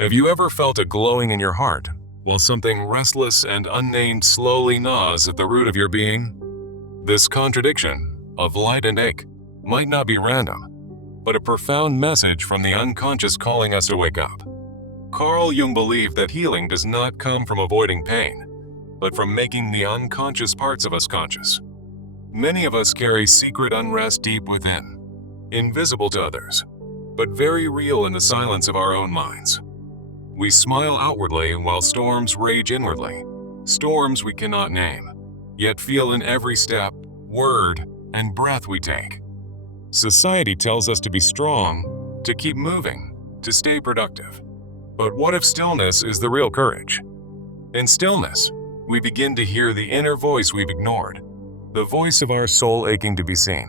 Have you ever felt a glowing in your heart, while something restless and unnamed slowly gnaws at the root of your being? This contradiction of light and ache might not be random, but a profound message from the unconscious calling us to wake up. Carl Jung believed that healing does not come from avoiding pain, but from making the unconscious parts of us conscious. Many of us carry secret unrest deep within, invisible to others, but very real in the silence of our own minds. We smile outwardly while storms rage inwardly, storms we cannot name, yet feel in every step, word, and breath we take. Society tells us to be strong, to keep moving, to stay productive. But what if stillness is the real courage? In stillness, we begin to hear the inner voice we've ignored, the voice of our soul aching to be seen.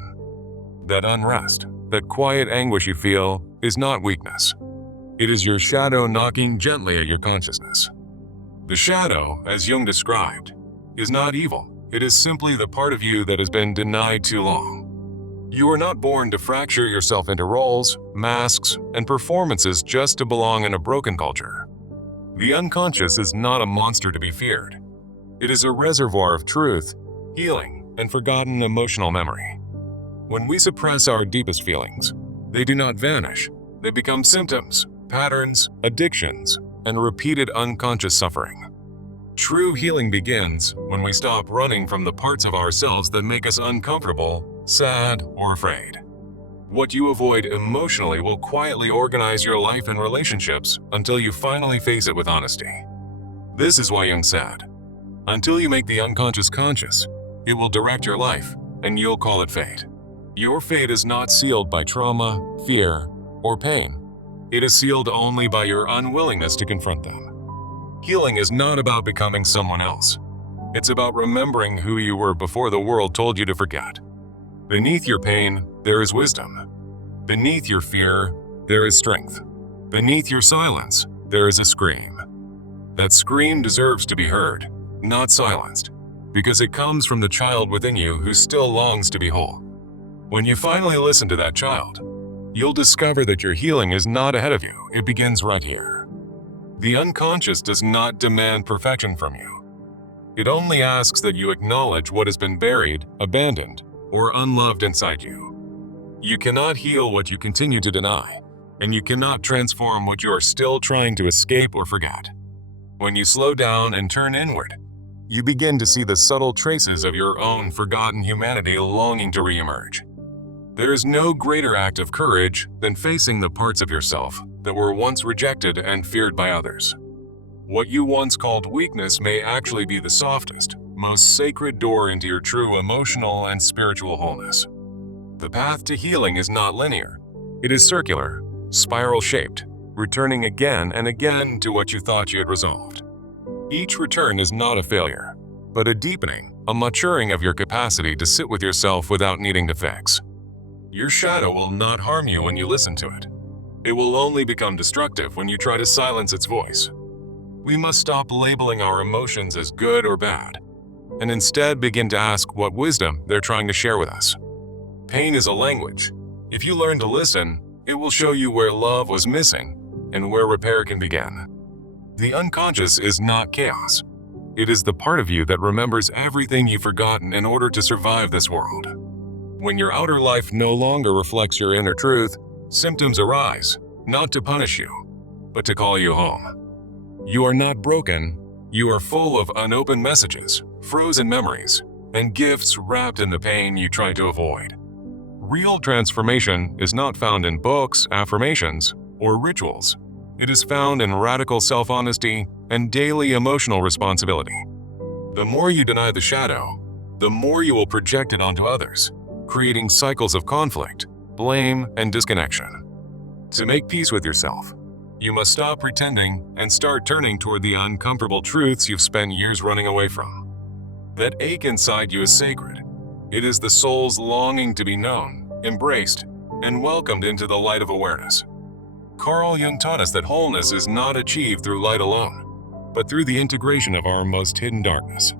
That unrest, that quiet anguish you feel, is not weakness. It is your shadow knocking gently at your consciousness. The shadow, as Jung described, is not evil. It is simply the part of you that has been denied too long. You are not born to fracture yourself into roles, masks, and performances just to belong in a broken culture. The unconscious is not a monster to be feared. It is a reservoir of truth, healing, and forgotten emotional memory. When we suppress our deepest feelings, they do not vanish. They become symptoms, patterns, addictions, and repeated unconscious suffering. True healing begins when we stop running from the parts of ourselves that make us uncomfortable, sad, or afraid. What you avoid emotionally will quietly organize your life and relationships until you finally face it with honesty. This is why Jung said, "Until you make the unconscious conscious, it will direct your life, and you'll call it fate." Your fate is not sealed by trauma, fear, or pain. It is sealed only by your unwillingness to confront them. Healing is not about becoming someone else. It's about remembering who you were before the world told you to forget. Beneath your pain, there is wisdom. Beneath your fear, there is strength. Beneath your silence, there is a scream. That scream deserves to be heard, not silenced, because it comes from the child within you who still longs to be whole. When you finally listen to that child, you'll discover that your healing is not ahead of you, it begins right here. The unconscious does not demand perfection from you. It only asks that you acknowledge what has been buried, abandoned, or unloved inside you. You cannot heal what you continue to deny, and you cannot transform what you are still trying to escape or forget. When you slow down and turn inward, you begin to see the subtle traces of your own forgotten humanity longing to reemerge. There is no greater act of courage than facing the parts of yourself that were once rejected and feared by others. What you once called weakness may actually be the softest, most sacred door into your true emotional and spiritual wholeness. The path to healing is not linear. It is circular, spiral-shaped, returning again and again to what you thought you had resolved. Each return is not a failure, but a deepening, a maturing of your capacity to sit with yourself without needing to fix. Your shadow will not harm you when you listen to it. It will only become destructive when you try to silence its voice. We must stop labeling our emotions as good or bad, and instead begin to ask what wisdom they're trying to share with us. Pain is a language. If you learn to listen, it will show you where love was missing and where repair can begin. The unconscious is not chaos. It is the part of you that remembers everything you've forgotten in order to survive this world. When your outer life no longer reflects your inner truth, symptoms arise, not to punish you, but to call you home. You are not broken. You are full of unopened messages, frozen memories, and gifts wrapped in the pain you tried to avoid. Real transformation is not found in books, affirmations, or rituals. It is found in radical self-honesty and daily emotional responsibility. The more you deny the shadow, the more you will project it onto others, creating cycles of conflict, blame, and disconnection. To make peace with yourself, you must stop pretending and start turning toward the uncomfortable truths you've spent years running away from. That ache inside you is sacred. It is the soul's longing to be known, embraced, and welcomed into the light of awareness. Carl Jung taught us that wholeness is not achieved through light alone, but through the integration of our most hidden darkness.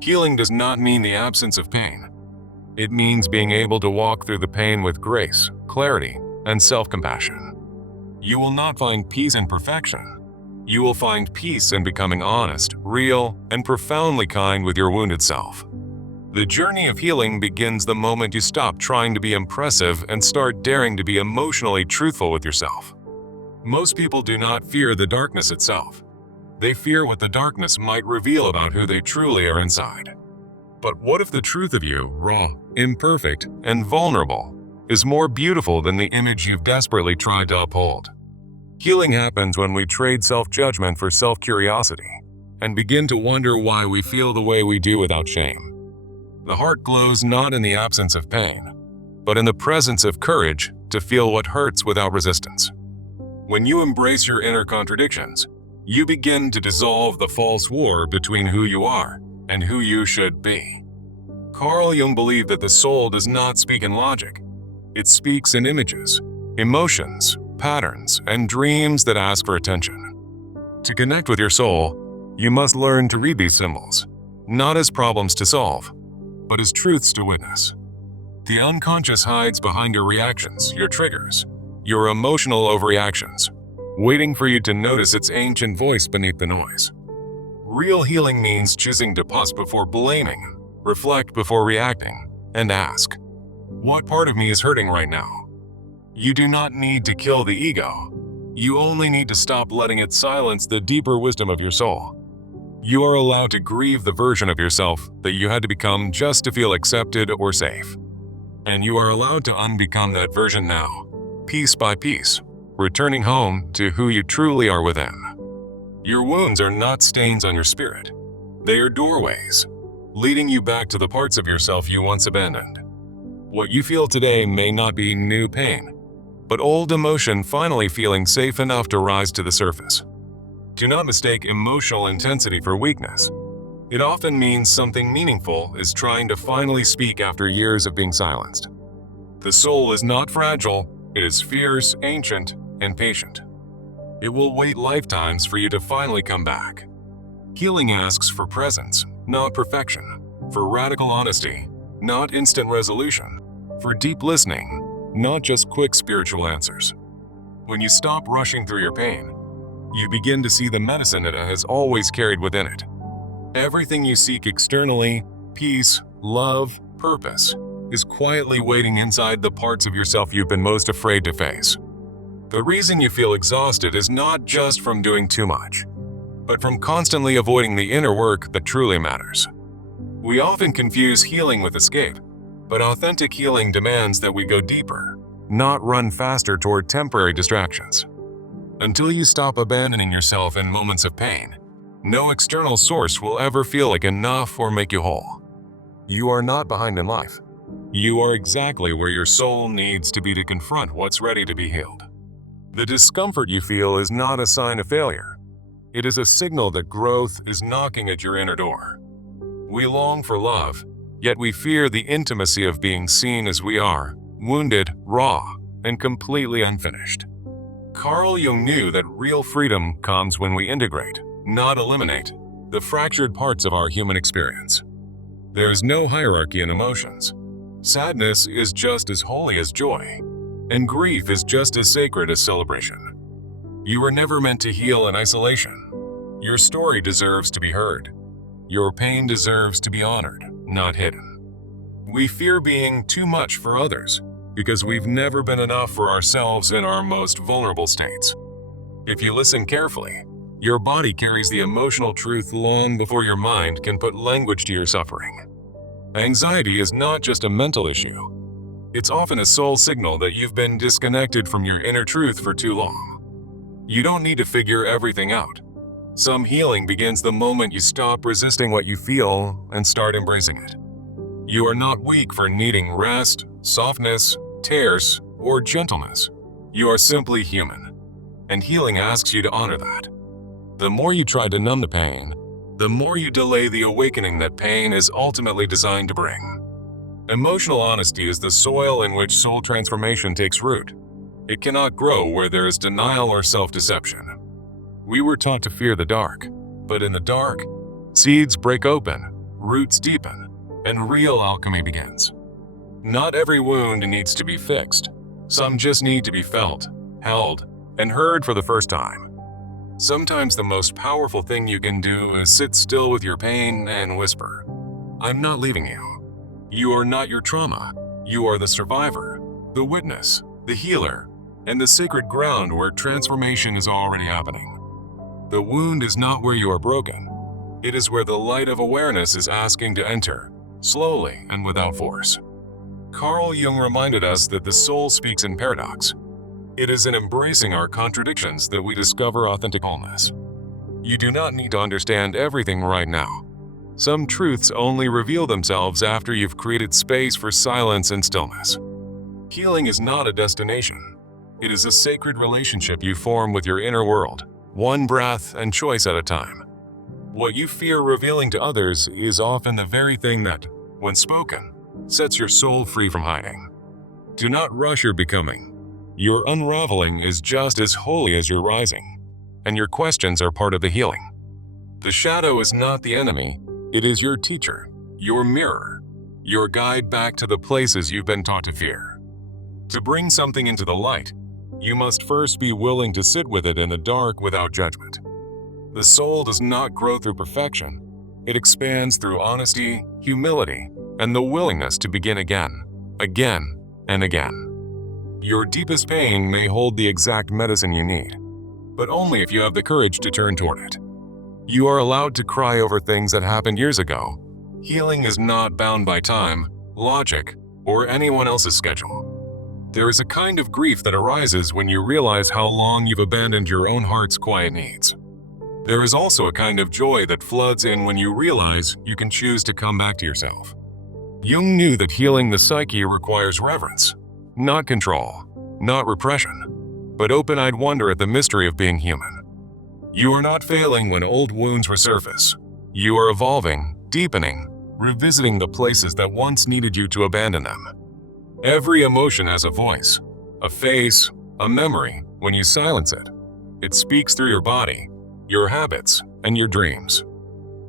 Healing does not mean the absence of pain. It means being able to walk through the pain with grace, clarity, and self-compassion. You will not find peace in perfection. You will find peace in becoming honest, real, and profoundly kind with your wounded self. The journey of healing begins the moment you stop trying to be impressive and start daring to be emotionally truthful with yourself. Most people do not fear the darkness itself. They fear what the darkness might reveal about who they truly are inside. But what if the truth of you, raw, imperfect, and vulnerable, is more beautiful than the image you've desperately tried to uphold? Healing happens when we trade self-judgment for self-curiosity and begin to wonder why we feel the way we do without shame. The heart glows not in the absence of pain, but in the presence of courage to feel what hurts without resistance. When you embrace your inner contradictions, you begin to dissolve the false war between who you are and who you should be. Carl Jung believed that the soul does not speak in logic. It speaks in images, emotions, patterns, and dreams that ask for attention. To connect with your soul, you must learn to read these symbols, not as problems to solve, but as truths to witness. The unconscious hides behind your reactions, your triggers, your emotional overreactions, waiting for you to notice its ancient voice beneath the noise. Real healing means choosing to pause before blaming, reflect before reacting, and ask, what part of me is hurting right now? You do not need to kill the ego. You only need to stop letting it silence the deeper wisdom of your soul. You are allowed to grieve the version of yourself that you had to become just to feel accepted or safe. And you are allowed to unbecome that version now, piece by piece, returning home to who you truly are within. Your wounds are not stains on your spirit. They are doorways, leading you back to the parts of yourself you once abandoned. What you feel today may not be new pain, but old emotion finally feeling safe enough to rise to the surface. Do not mistake emotional intensity for weakness. It often means something meaningful is trying to finally speak after years of being silenced. The soul is not fragile, it is fierce, ancient, and patient. It will wait lifetimes for you to finally come back. Healing asks for presence, not perfection, for radical honesty, not instant resolution, for deep listening, not just quick spiritual answers. When you stop rushing through your pain, you begin to see the medicine it has always carried within it. Everything you seek externally, peace, love, purpose, is quietly waiting inside the parts of yourself you've been most afraid to face. The reason you feel exhausted is not just from doing too much, but from constantly avoiding the inner work that truly matters. We often confuse healing with escape, but authentic healing demands that we go deeper, not run faster toward temporary distractions. Until you stop abandoning yourself in moments of pain, no external source will ever feel like enough or make you whole. You are not behind in life. You are exactly where your soul needs to be to confront what's ready to be healed. The discomfort you feel is not a sign of failure. It is a signal that growth is knocking at your inner door. We long for love, yet we fear the intimacy of being seen as we are, wounded, raw, and completely unfinished. Carl Jung knew that real freedom comes when we integrate, not eliminate, the fractured parts of our human experience. There is no hierarchy in emotions. Sadness is just as holy as joy, and grief is just as sacred as celebration. You were never meant to heal in isolation. Your story deserves to be heard. Your pain deserves to be honored, not hidden. We fear being too much for others because we've never been enough for ourselves in our most vulnerable states. If you listen carefully, your body carries the emotional truth long before your mind can put language to your suffering. Anxiety is not just a mental issue. It's often a soul signal that you've been disconnected from your inner truth for too long. You don't need to figure everything out. Some healing begins the moment you stop resisting what you feel and start embracing it. You are not weak for needing rest, softness, tears, or gentleness. You are simply human, and healing asks you to honor that. The more you try to numb the pain, the more you delay the awakening that pain is ultimately designed to bring. Emotional honesty is the soil in which soul transformation takes root. It cannot grow where there is denial or self-deception. We were taught to fear the dark, but in the dark, seeds break open, roots deepen, and real alchemy begins. Not every wound needs to be fixed. Some just need to be felt, held, and heard for the first time. Sometimes the most powerful thing you can do is sit still with your pain and whisper, "I'm not leaving you. You are not your trauma. You are the survivor, the witness, the healer, and the sacred ground where transformation is already happening." The wound is not where you are broken. It is where the light of awareness is asking to enter, slowly and without force. Carl Jung reminded us that the soul speaks in paradox. It is in embracing our contradictions that we discover authentic wholeness. You do not need to understand everything right now. Some truths only reveal themselves after you've created space for silence and stillness. Healing is not a destination. It is a sacred relationship you form with your inner world, one breath and choice at a time. What you fear revealing to others is often the very thing that, when spoken, sets your soul free from hiding. Do not rush your becoming. Your unraveling is just as holy as your rising, and your questions are part of the healing. The shadow is not the enemy. It is your teacher, your mirror, your guide back to the places you've been taught to fear. To bring something into the light, you must first be willing to sit with it in the dark without judgment. The soul does not grow through perfection. It expands through honesty, humility, and the willingness to begin again, and again. Your deepest pain may hold the exact medicine you need, but only if you have the courage to turn toward it. You are allowed to cry over things that happened years ago. Healing is not bound by time, logic, or anyone else's schedule. There is a kind of grief that arises when you realize how long you've abandoned your own heart's quiet needs. There is also a kind of joy that floods in when you realize you can choose to come back to yourself. Jung knew that healing the psyche requires reverence, not control, not repression, but open-eyed wonder at the mystery of being human. You are not failing when old wounds resurface. You are evolving, deepening, revisiting the places that once needed you to abandon them. Every emotion has a voice, a face, a memory. When you silence it, it speaks through your body, your habits, and your dreams.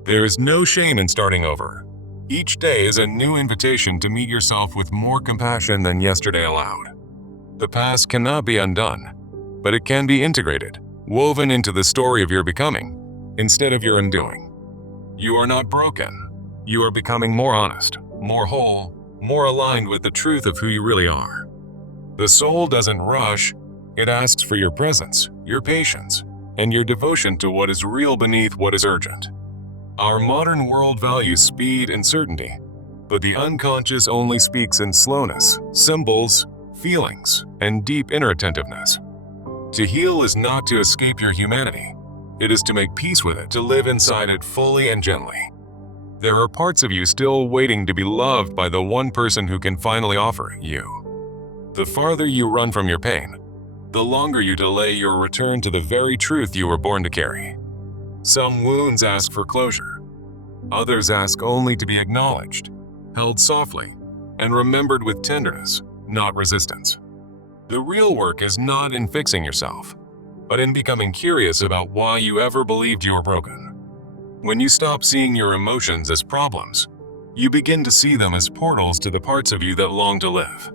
There is no shame in starting over. Each day is a new invitation to meet yourself with more compassion than yesterday allowed. The past cannot be undone, but it can be integrated, woven into the story of your becoming, instead of your undoing. You are not broken. You are becoming more honest, more whole, more aligned with the truth of who you really are. The soul doesn't rush. It asks for your presence, your patience, and your devotion to what is real beneath what is urgent. Our modern world values speed and certainty, but the unconscious only speaks in slowness, symbols, feelings, and deep inner attentiveness. To heal is not to escape your humanity. It is to make peace with it, to live inside it fully and gently. There are parts of you still waiting to be loved by the one person who can finally offer it, you. The farther you run from your pain, the longer you delay your return to the very truth you were born to carry. Some wounds ask for closure. Others ask only to be acknowledged, held softly, and remembered with tenderness, not resistance. The real work is not in fixing yourself, but in becoming curious about why you ever believed you were broken. When you stop seeing your emotions as problems, you begin to see them as portals to the parts of you that long to live.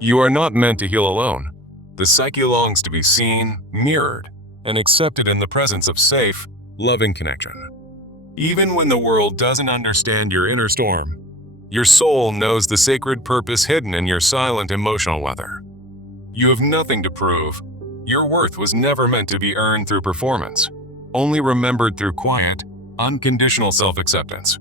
You are not meant to heal alone. The psyche longs to be seen, mirrored, and accepted in the presence of safe, loving connection. Even when the world doesn't understand your inner storm, your soul knows the sacred purpose hidden in your silent emotional weather. You have nothing to prove. Your worth was never meant to be earned through performance, only remembered through quiet, unconditional self-acceptance.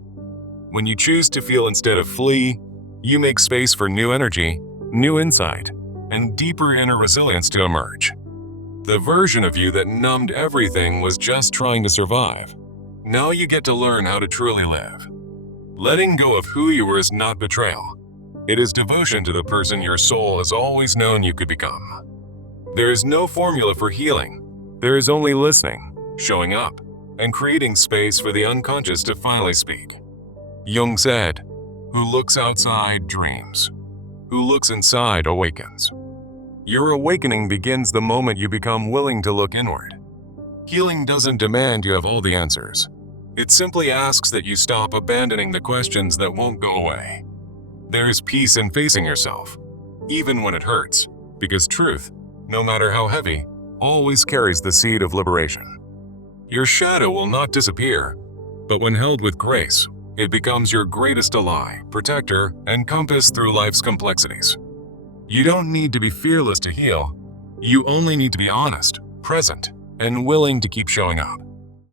When you choose to feel instead of flee, you make space for new energy, new insight, and deeper inner resilience to emerge. The version of you that numbed everything was just trying to survive. Now you get to learn how to truly live. Letting go of who you were is not betrayal. It is devotion to the person your soul has always known you could become. There is no formula for healing. There is only listening, showing up, and creating space for the unconscious to finally speak. Jung said, "Who looks outside dreams. Who looks inside awakens." Your awakening begins the moment you become willing to look inward. Healing doesn't demand you have all the answers. It simply asks that you stop abandoning the questions that won't go away. There is peace in facing yourself, even when it hurts, because truth, no matter how heavy, always carries the seed of liberation. Your shadow will not disappear, but when held with grace, it becomes your greatest ally, protector, and compass through life's complexities. You don't need to be fearless to heal. You only need to be honest, present, and willing to keep showing up.